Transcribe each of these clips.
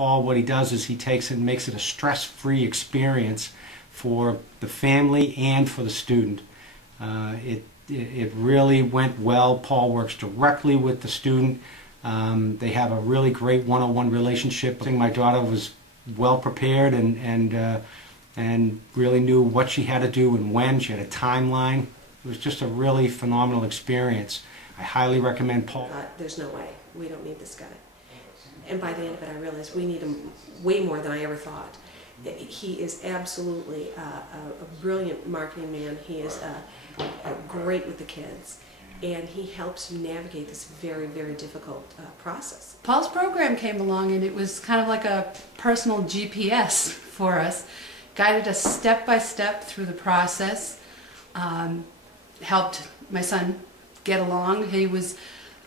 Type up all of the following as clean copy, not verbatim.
Paul, what he does is he takes it and makes it a stress-free experience for the family and for the student. It really went well. Paul works directly with the student. They have a really great one-on-one relationship. I think my daughter was well prepared and really knew what she had to do and when. She had a timeline. It was just a really phenomenal experience. I highly recommend Paul. There's no way. We don't need this guy. And by the end of it, I realized we need him way more than I ever thought. He is absolutely a brilliant marketing man. He is great with the kids, and he helps navigate this very, very difficult process. Paul's program came along, and it was kind of like a personal GPS for us. Guided us step by step through the process, helped my son get along. He was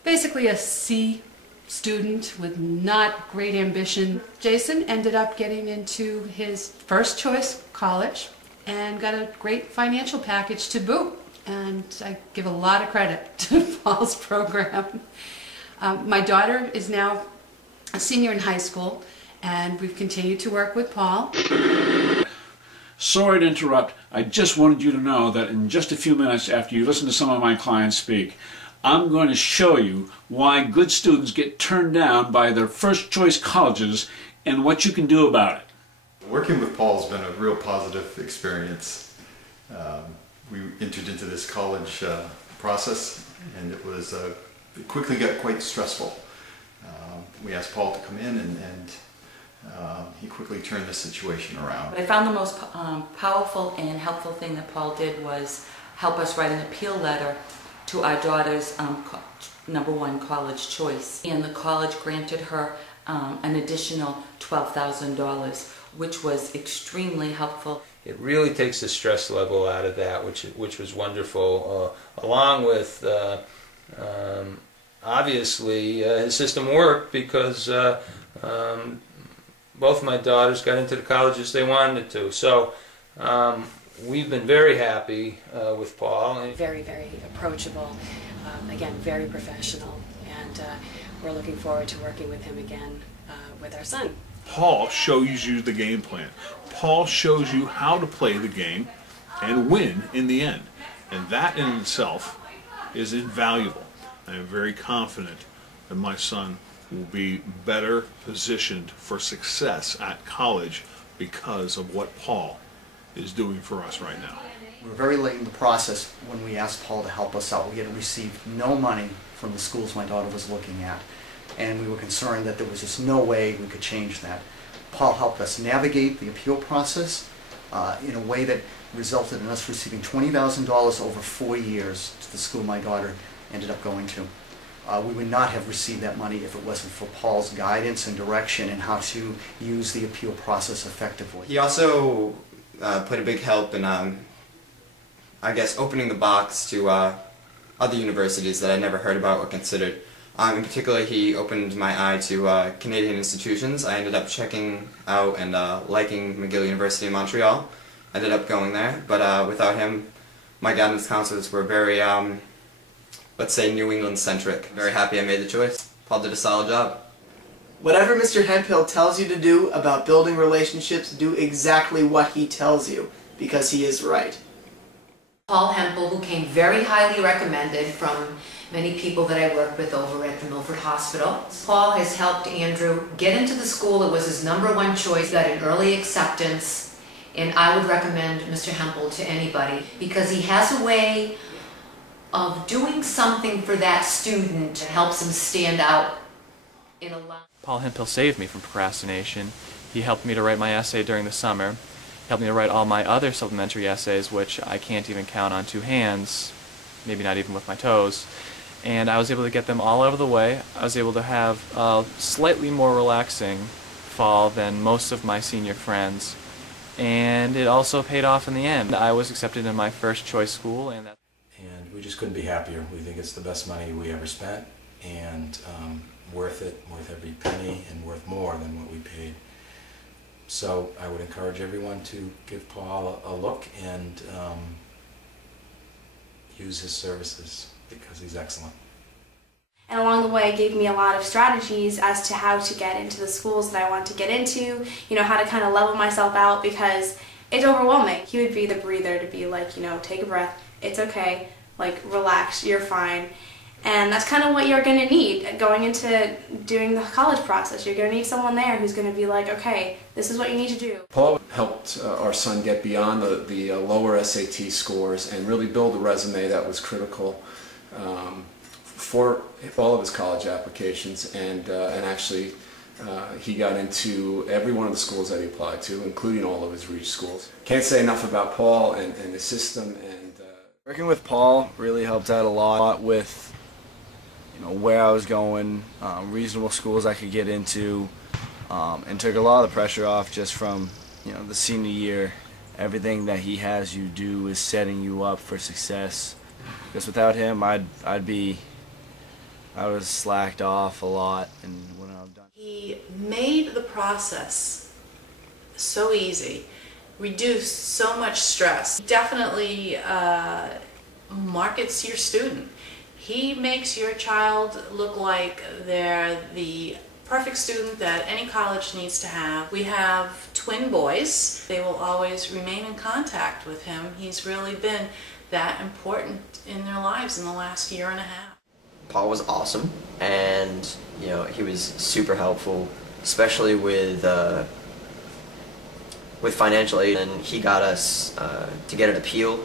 basically a C student with not great ambition. Jason ended up getting into his first choice college and got a great financial package to boot. And I give a lot of credit to Paul's program. My daughter is now a senior in high school, and we've continued to work with Paul. Sorry to interrupt. I just wanted you to know that in just a few minutes after you listen to some of my clients speak, I'm going to show you why good students get turned down by their first choice colleges and what you can do about it. Working with Paul has been a real positive experience. We entered into this college process, and it quickly got quite stressful. We asked Paul to come in, and he quickly turned the situation around. What I found the most powerful and helpful thing that Paul did was help us write an appeal letter to our daughter's #1 college choice. And the college granted her an additional $12,000, which was extremely helpful. It really takes the stress level out of that, which was wonderful. Along with, obviously, his system worked because both my daughters got into the colleges they wanted to. So we've been very happy with Paul. Very, very approachable, again, very professional, and we're looking forward to working with him again with our son. Paul shows you the game plan. Paul shows you how to play the game and win in the end. And that in itself is invaluable. I am very confident that my son will be better positioned for success at college because of what Paul is doing for us right now. We were very late in the process when we asked Paul to help us out. We had received no money from the schools my daughter was looking at, and we were concerned that there was just no way we could change that. Paul helped us navigate the appeal process in a way that resulted in us receiving $20,000 over 4 years to the school my daughter ended up going to. We would not have received that money if it wasn't for Paul's guidance and direction in how to use the appeal process effectively. He also played a big help in, I guess, opening the box to other universities that I never heard about or considered. In particular, he opened my eye to Canadian institutions. I ended up checking out and liking McGill University in Montreal. I ended up going there, but without him, my guidance counselors were very, let's say, New England-centric. Very happy I made the choice. Paul did a solid job. Whatever Mr. Hemphill tells you to do about building relationships, do exactly what he tells you, because he is right. Paul Hemphill, who came very highly recommended from many people that I worked with over at the Milford Hospital. Paul has helped Andrew get into the school. It was his #1 choice, got an early acceptance, and I would recommend Mr. Hemphill to anybody because he has a way of doing something for that student that helps him stand out in a lot. Paul Hemphill saved me from procrastination. He helped me to write my essay during the summer, helped me to write all my other supplementary essays, which I can't even count on 2 hands, maybe not even with my toes. And I was able to get them all out of the way. I was able to have a slightly more relaxing fall than most of my senior friends. And it also paid off in the end. I was accepted in my first choice school, and we just couldn't be happier. We think it's the best money we ever spent, and worth it, worth every penny, and worth more than what we paid. So I would encourage everyone to give Paul a look and use his services because he's excellent. And along the way gave me a lot of strategies as to how to get into the schools that I want to get into, you know, how to kind of level myself out, because it's overwhelming. He would be the breather to be like, you know, take a breath, it's okay, like relax, you're fine. And that's kind of what you're going to need going into doing the college process. You're going to need someone there who's going to be like, okay, this is what you need to do. Paul helped our son get beyond the lower SAT scores and really build a resume that was critical for all of his college applications, and actually he got into every one of the schools that he applied to, including all of his reach schools. Can't say enough about Paul and the system. And working with Paul really helped out a lot with, you know, where I was going, reasonable schools I could get into, and took a lot of the pressure off just from, you know, the senior year. Everything that he has you do is setting you up for success. Because without him, I was slacked off a lot, and when I'm done. He made the process so easy, reduced so much stress. Definitely markets your student. He makes your child look like they're the perfect student that any college needs to have. We have twin boys. They will always remain in contact with him. He's really been that important in their lives in the last year and a half. Paul was awesome, and you know, he was super helpful, especially with financial aid, and he got us to get an appeal,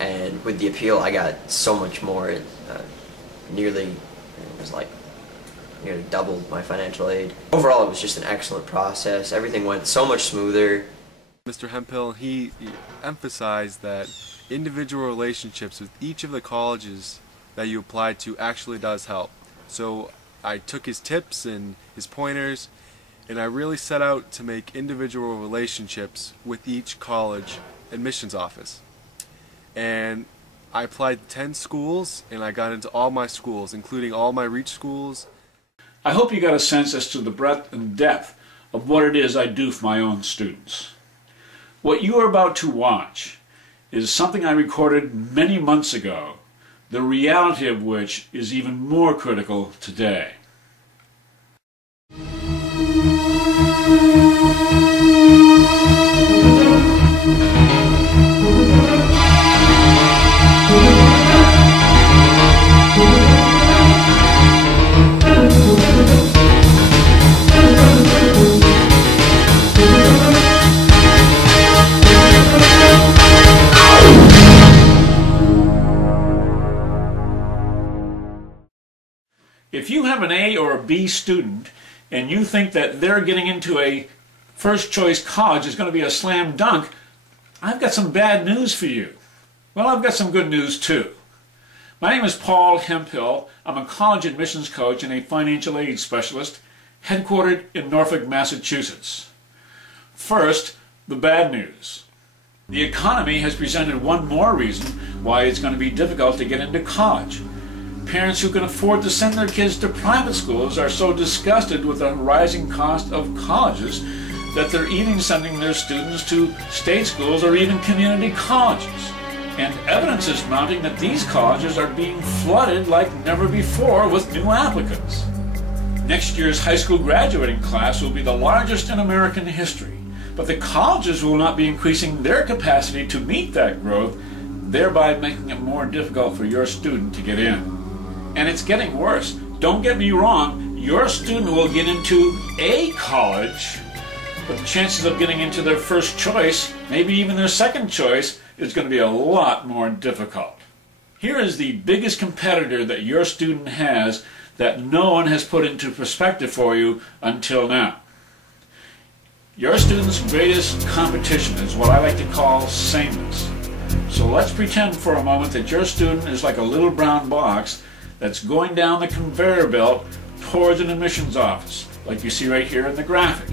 and with the appeal I got so much more. It was like nearly doubled my financial aid. Overall, it was just an excellent process. Everything went so much smoother. Mr. Hemphill, he emphasized that individual relationships with each of the colleges that you applied to actually does help. So I took his tips and his pointers, and I really set out to make individual relationships with each college admissions office. And I applied 10 schools, and I got into all my schools, including all my reach schools. I hope you got a sense as to the breadth and depth of what it is I do for my own students. What you are about to watch is something I recorded many months ago, the reality of which is even more critical today. If you have an A or a B student and you think that they're getting into a first choice college is going to be a slam dunk, I've got some bad news for you. Well, I've got some good news too. My name is Paul Hemphill. I'm a college admissions coach and a financial aid specialist headquartered in Norfolk, Massachusetts. First, the bad news. The economy has presented one more reason why it's going to be difficult to get into college. Parents who can afford to send their kids to private schools are so disgusted with the rising cost of colleges that they're even sending their students to state schools or even community colleges. And evidence is mounting that these colleges are being flooded like never before with new applicants. Next year's high school graduating class will be the largest in American history, but the colleges will not be increasing their capacity to meet that growth, thereby making it more difficult for your student to get in. And it's getting worse. Don't get me wrong, your student will get into a college, but the chances of getting into their first choice, maybe even their second choice, is going to be a lot more difficult. Here is the biggest competitor that your student has that no one has put into perspective for you until now. Your student's greatest competition is what I like to call sameness. So let's pretend for a moment that your student is like a little brown box that's going down the conveyor belt towards an admissions office, like you see right here in the graphic.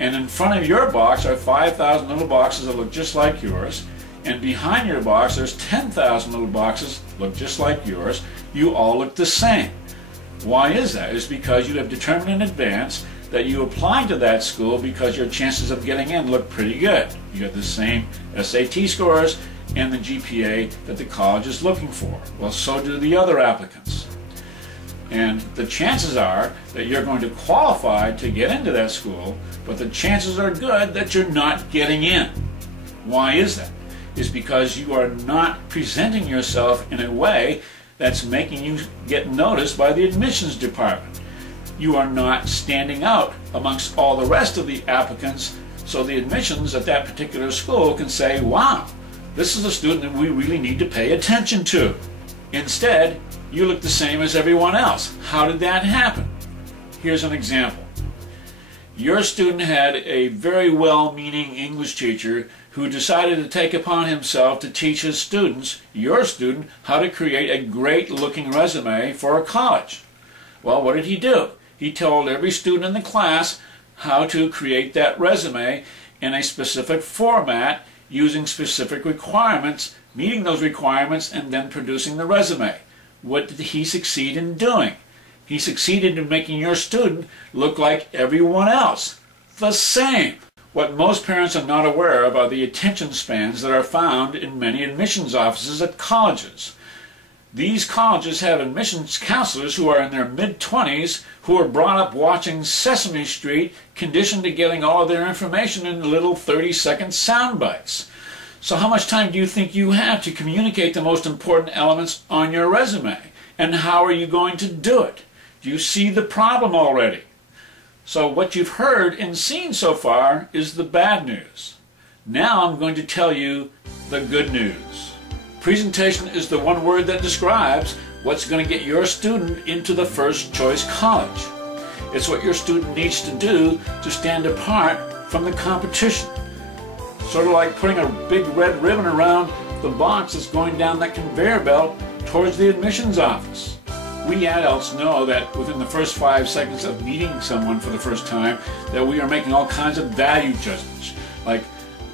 And in front of your box are 5,000 little boxes that look just like yours, and behind your box there's 10,000 little boxes that look just like yours. You all look the same. Why is that? It's because you have determined in advance that you applied to that school because your chances of getting in look pretty good. You got the same SAT scores and the GPA that the college is looking for. Well, so do the other applicants. And the chances are that you're going to qualify to get into that school, but the chances are good that you're not getting in. Why is that? It's because you are not presenting yourself in a way that's making you get noticed by the admissions department. You are not standing out amongst all the rest of the applicants, so the admissions at that particular school can say, wow, this is a student that we really need to pay attention to. Instead, you look the same as everyone else. How did that happen? Here's an example. Your student had a very well-meaning English teacher who decided to take upon himself to teach his students, your student, how to create a great-looking resume for a college. Well, what did he do? He told every student in the class how to create that resume in a specific format using specific requirements, meeting those requirements, and then producing the resume. What did he succeed in doing? He succeeded in making your student look like everyone else. The same. What most parents are not aware of are the attention spans that are found in many admissions offices at colleges. These colleges have admissions counselors who are in their mid-20s who are brought up watching Sesame Street, conditioned to getting all of their information in little 30-second sound bites. So how much time do you think you have to communicate the most important elements on your resume? And how are you going to do it? Do you see the problem already? So what you've heard and seen so far is the bad news. Now I'm going to tell you the good news. Presentation is the one word that describes what's going to get your student into the first choice college. It's what your student needs to do to stand apart from the competition. Sort of like putting a big red ribbon around the box that's going down that conveyor belt towards the admissions office. We adults know that within the first 5 seconds of meeting someone for the first time that we are making all kinds of value judgments, like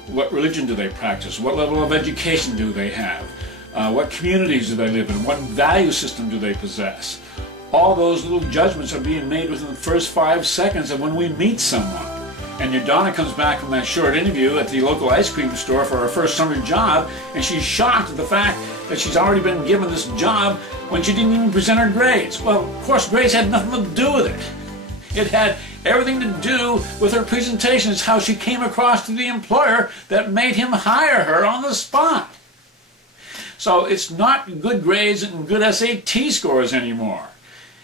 what religion do they practice, what level of education do they have, what communities do they live in, what value system do they possess. All those little judgments are being made within the first 5 seconds of when we meet someone. And your daughter comes back from that short interview at the local ice cream store for her first summer job, and she's shocked at the fact that she's already been given this job when she didn't even present her grades. Well, of course, grades had nothing to do with it. It had everything to do with her presentation. It's how she came across to the employer that made him hire her on the spot. So it's not good grades and good SAT scores anymore.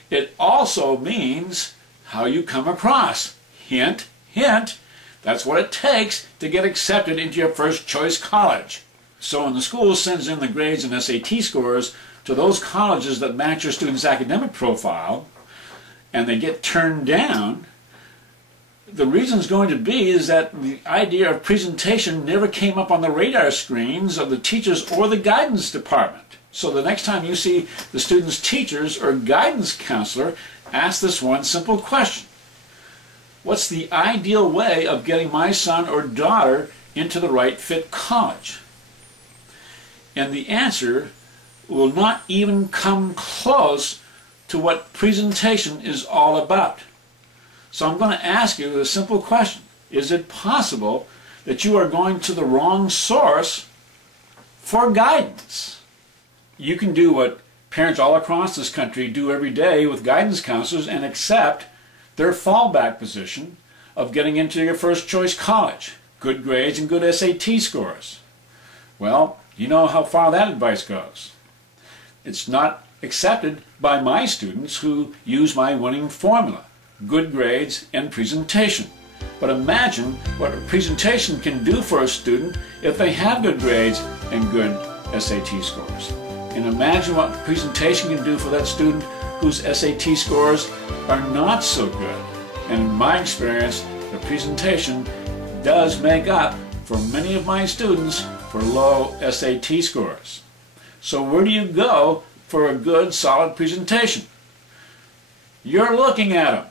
It also means how you come across. Hint, hint, that's what it takes to get accepted into your first choice college. So when the school sends in the grades and SAT scores to those colleges that match your student's academic profile, and they get turned down, the reason is going to be is that the idea of presentation never came up on the radar screens of the teachers or the guidance department. So the next time you see the student's teachers or guidance counselor, ask this one simple question. What's the ideal way of getting my son or daughter into the right fit college? And the answer will not even come close to what presentation is all about. So I'm going to ask you a simple question. Is it possible that you are going to the wrong source for guidance? You can do what parents all across this country do every day with guidance counselors and accept their fallback position of getting into your first choice college, good grades and good SAT scores. Well, you know how far that advice goes. It's not accepted by my students who use my winning formula, good grades and presentation. But imagine what a presentation can do for a student if they have good grades and good SAT scores. And imagine what presentation can do for that student whose SAT scores are not so good. And in my experience, the presentation does make up for many of my students for low SAT scores. So where do you go for a good, solid presentation? You're looking at them.